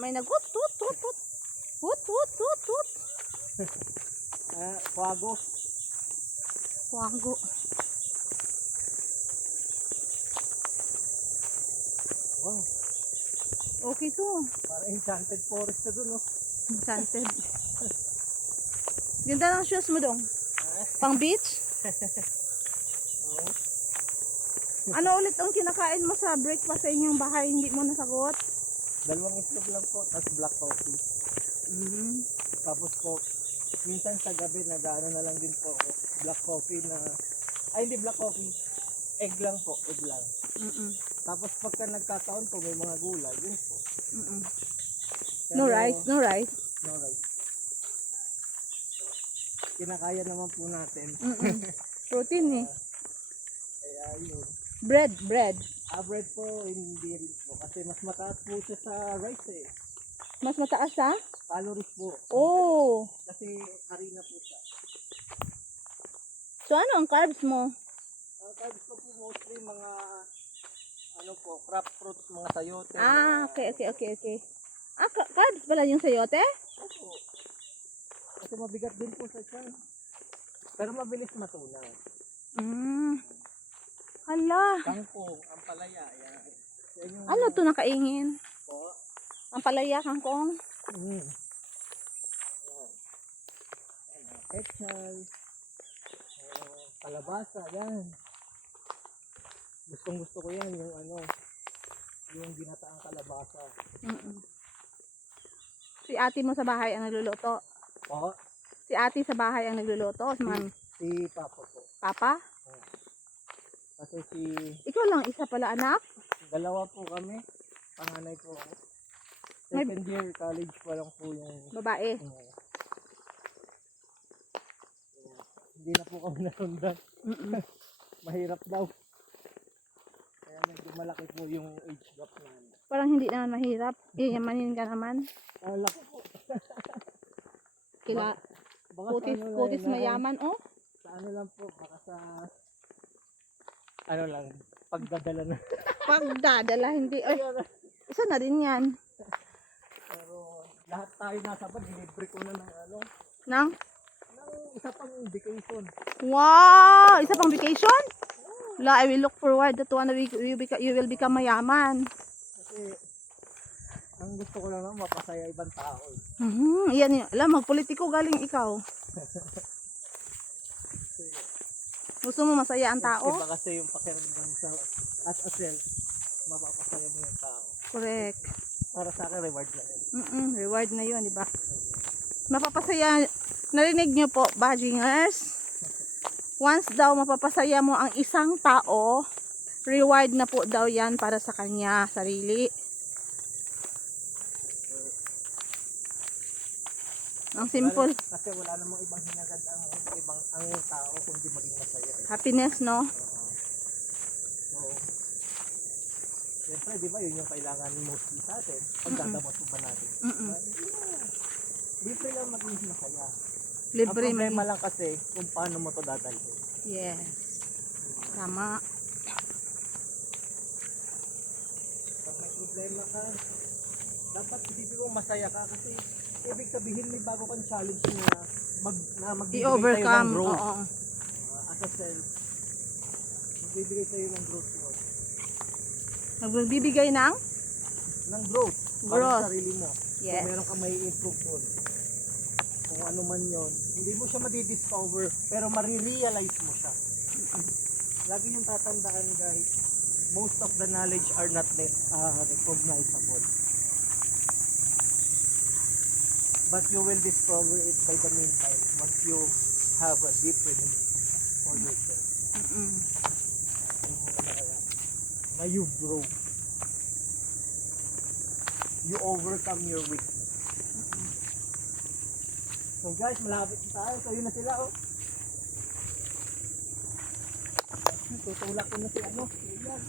May nagut tut tut tut. Tut tut tut tut. Kwago. Kwago. Wow. Okay to. Parang enchanted forest na dun, no? Enchanted. Ganda ng shoes mo dong. Pang beach? Ano ulit ang kinakain mo sa breakfast sa inyong bahay? Hindi mo nasagot? Dalawang itlog lang po, tapos black coffee. Tapos po, minsan sa gabi nag-ano na lang din po ako. Black coffee na, ay hindi black coffee. Egg lang po, egg lang. Tapos pagka nagkataon po may mga gulay, yun po. Pero, No rice, no rice. no rice. Kinakaya naman po natin. Protein eh. Kaya yun. Bread, bread. Bread po, hindi rin po. Kasi mas mataas po siya sa rice eh. Mas mataas ha? Calories po. Oh. Kasi harina po siya. So ano ang carbs mo? Ang carbs ko po mostly mga ano po, crop fruits, mga sayote. Okay. Carbs pala yung sayote? Opo. Kasi mabigat din po sa tiyan. Pero mabilis matunaw. Hala. Kangkong, ang palaya. Yan. Yung, Ano to nakaingin? po. Ang palaya, kangkong? Yan. Pechay. Kalabasa, yan. Gustong gusto ko yan, yung ano, yung ginataang kalabasa. Si ate mo sa bahay ang nagluluto? Po? Si ate sa bahay ang nagluluto? Si Papa po. Papa? Kasi si... Ikaw lang isa pala anak? Dalawa po kami. Panganay po ako. Second year college pa lang po yung... Babae? Hindi na po kami nasundan. Mahirap daw. Kaya medyo malaki po yung age gap namin. Parang hindi naman mahirap. Iyamanin ka naman. Laki po. Kila kutis mayaman oh. Sa ano lang po, baka sa ano lang, pagdadala na. Pagdadala, hindi. Ay, isa na din yan. Pero lahat tayo nasa bag, libre ko na ng ano. Nang Isa pang vacation. wow! Isa pang vacation? La, I will look forward that one you will become mayaman. Kasi ang gusto ko lang naman mapasaya ibang tao. Yan yun. Alam, magpolitiko galing ikaw. Gusto mo masaya ang tao? Iba kasi yung pakiramdam sa as a self, mapapasaya mo yung tao. Correct. Para sa akin, reward na yun. Reward na yun, di ba? Mapapasaya. Narinig nyo po, Bajingers? Once daw mapapasaya mo ang isang tao, reward na po daw yan para sa kanya, sarili. Ang simple. Kasi wala namang ibang hinagad ang tao kundi maging masaya. Happiness, no? So, siyempre, di ba, yun yung kailangan mostly sa atin. Pagdadamot ba natin? Libre lang maging masaya. Libre ang problema lang kasi kung paano mo to dadalhin. Yes. Tama. Pag may problema ka, dapat isipin mo masaya ka kasi ibig sabihin may bago kang challenge na magbibigay sa'yo ng growth. Oo. As a self, magbibigay sa'yo ng growth mo. Magbibigay ng Growth. Para sa sarili mo. Yes. Kung meron ka may improve doon. Kung ano man yon, hindi mo siya madidiscover, pero marirealize mo siya. Lagi yung tatandaan guys, most of the knowledge are not recognizable. But you will discover it by the meantime once you have a deep revelation for yourself. Na you grow. You overcome your weakness. So guys, malapit na tayo. So yun na sila oh. Tutulak ko na si ano. Ayan.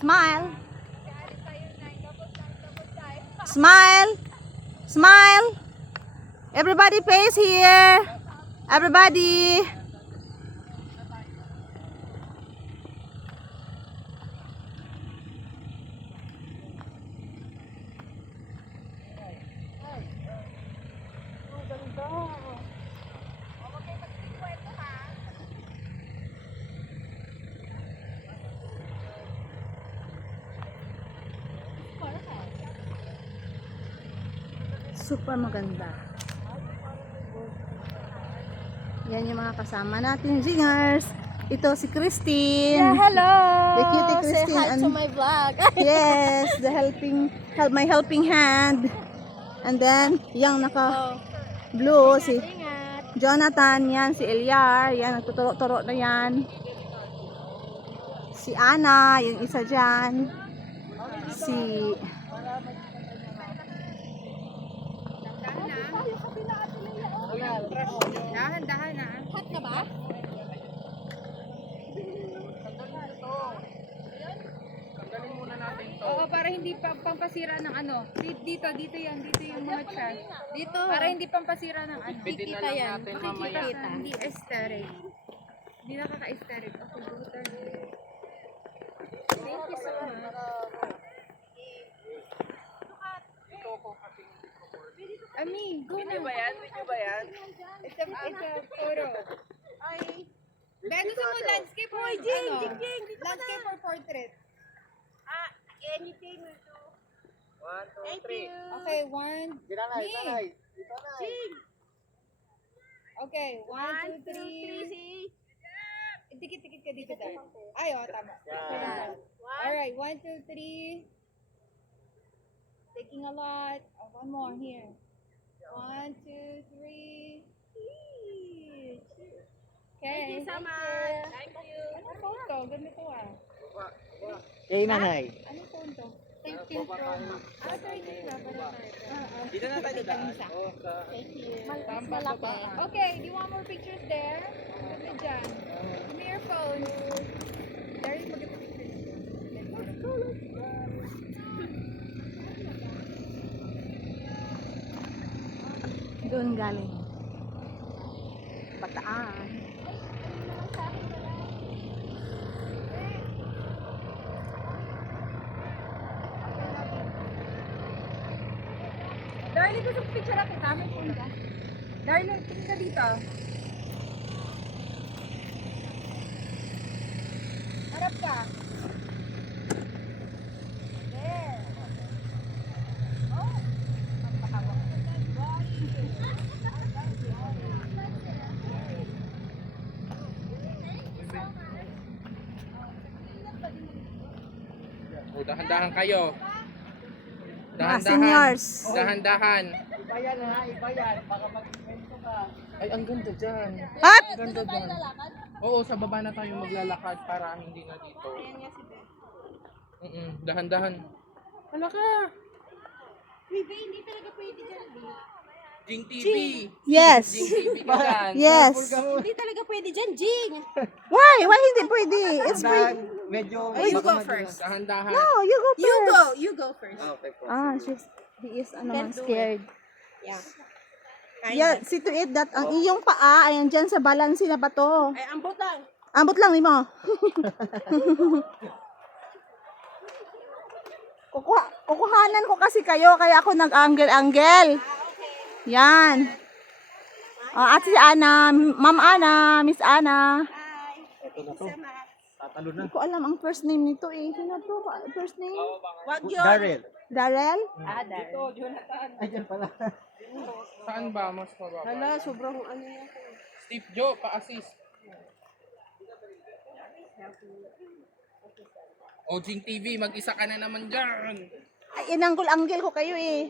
Smile. Smile. Smile. Everybody face here. Everybody. Super maganda. Yan yung mga kasama natin, Zingers. Ito si Christine. Yeah, hello. The cutie Say Christine. hi to my vlog. Yes, the my helping hand. And then, yung naka blue, si Ingat. Jonathan, yan, si Eliar, yan, nagtuturo-turo na yan. Si Ana, yung isa dyan. Si... Dahan-dahan na. Hot na ba? Oo, para hindi pampasira ng ano. Dito yan. Dito yung mga trash. Dito. Para hindi pampasira ng ano. Makikita yan. Makikita. Hindi aesthetic. Hindi nakaka-aesthetic. Okay, dito. Thank you so much. Ami, go na. Video ba yan? It's a photo. Ay. Dahil gusto mo landscape or landscape or portrait? Anything will do. 1, 2, 3. Okay, one. Me. Okay, 1, 2, 3. Dikit-dikit ka dito tayo. Ay, oh, tama. Yan. Alright, 1, 2, 3. Taking a lot. Oh, one more here. 1, 2, 3. Okay. Thank you so much. Thank you. Ano phone to? Ganito ah. Kay nanay. Ano phone to? 13 Pro Max. Ah, 13 na pala tayo. Dito na tayo daan. Thank you. Mas malaki. Okay, do you want more pictures there? Ganda dyan. Give me your phone. There you mag-pictures. Doon galing. Bataan. Darling, gusto ko picture ako. May phone ka. Darling, tingin ka dito. Harap ka. There. Oh. Pampahawak. O, dahan-dahan kayo. Mga seniors. Dahan-dahan. Iba yan ha, iba yan. Baka mag-invento ka. Ay, ang ganda dyan. Up! Ang ganda dyan. Oo, sa baba na tayo maglalakad para hindi na dito. Dahan-dahan. Hala ka. Hindi talaga pwede dyan. Jing TV. Yes. Jing TV ka dyan. Yes. Hindi talaga pwede dyan, Jing. Why? Why hindi pwede? It's free. Medyo... You go baka first. Dahan-dahan. No, you go first. You go first. Okay po. He is ano, scared. Yeah. Yeah, see to it that ang iyong paa ayan dyan sa balance na bato. Ay, ambot lang. Ambot lang ni mo. Kukuhanan ko kasi kayo kaya ako nag-angle-angle. Yan. At si Ana, Ma'am Ana, Miss Ana. Ito na to. Tatalo na. Hindi ko alam ang first name nito eh. Sino to? First name? Wag yun. Daryl. Darrell? Dar. Ay, dyan pala. Saan ba? Mas mababa. Hala, sobrang ano yan. Steve Joe, pa-assist. O, Jing TV, mag-isa ka na naman dyan. Ay, inanggol-angle ko kayo eh.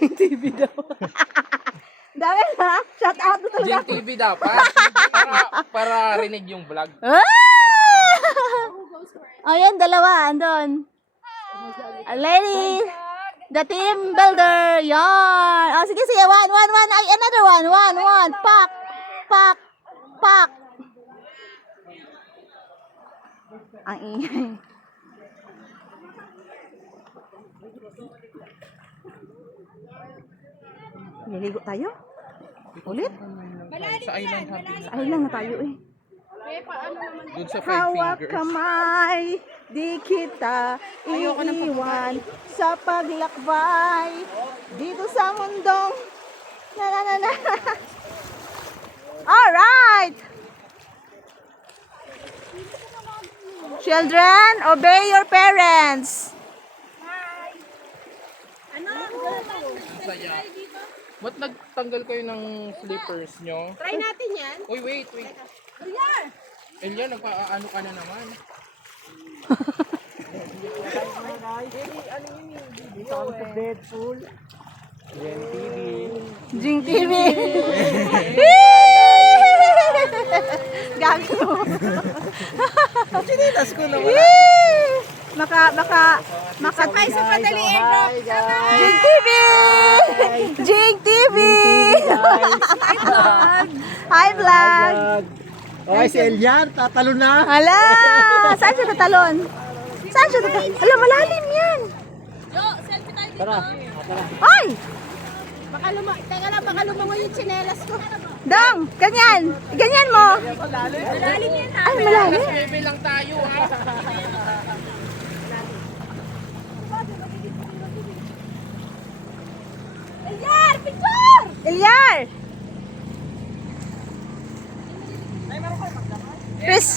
TV daw. Darrell ha? Shout out na talaga. Jing TV dapat. para rinig yung vlog. Ah! Oh, yan, dalawa. Andun. A lady. The team builder. Yan. Oh, sige, sige. One. Ay, another one. One. Pak. Ang ingay. Niligo tayo? Ulit? Sa island hopping. Ay lang na tayo eh. Doon sa five Hawak fingers. kamay, di kita iiwan sa paglakbay dito sa mundong na na na na. Alright! Children, obey your parents. Ang saya. Ba't nagtanggal kayo ng slippers nyo? Try natin yan. Uy, wait. Elia, nagpa-ano ka na naman. Welcome to Deadpool. Yan TV. Jing TV. Gagi mo. Sinitas ko na Maka Sa padali airdrop. Jing TV! Jing TV! Hi vlog! Okay, si Elian, tatalo na. Hala! Saan siya tatalon? Saan siya tatalon? Hala, malalim yan! Tara. Ay! Teka lang, baka lumangoy yung tsinelas ko. Dong! Ganyan! Ganyan mo! Malalim yan ha. Ay, malalim! Bebe lang tayo, ha? Ilyar, picture! Ilyar! Chris!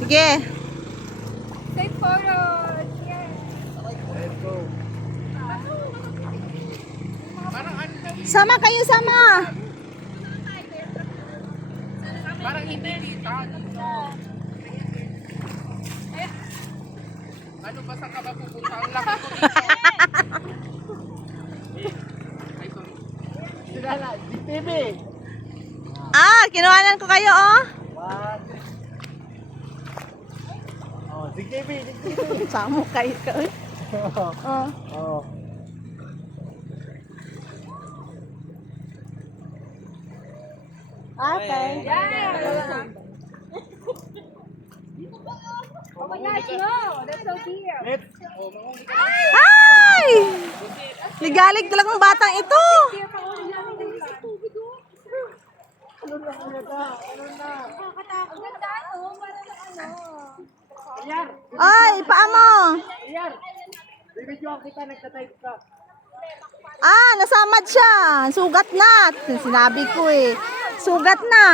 Sige! Take photos. Yes. Parang ano, Sama kayo, sama! parang hindi kita. Ano ba sa ka ba pupunta? Ang laki ko dito. Ay, sorry. Sinala, TV. Ah, kinuhanan ko kayo, oh! What? Oh, Zig TV. Samo kayo ka, eh. Oh. Oh. Okay. Oh my gosh, no! That's so cute. Let's Ay! Ligalig talagang batang ito! Nakakatakot. Ganda, no? Parang ano. Ay, paa mo! video kita nagta-type ka. Ah, nasamad siya. Sugat na. Sinabi ko eh. Sugat na.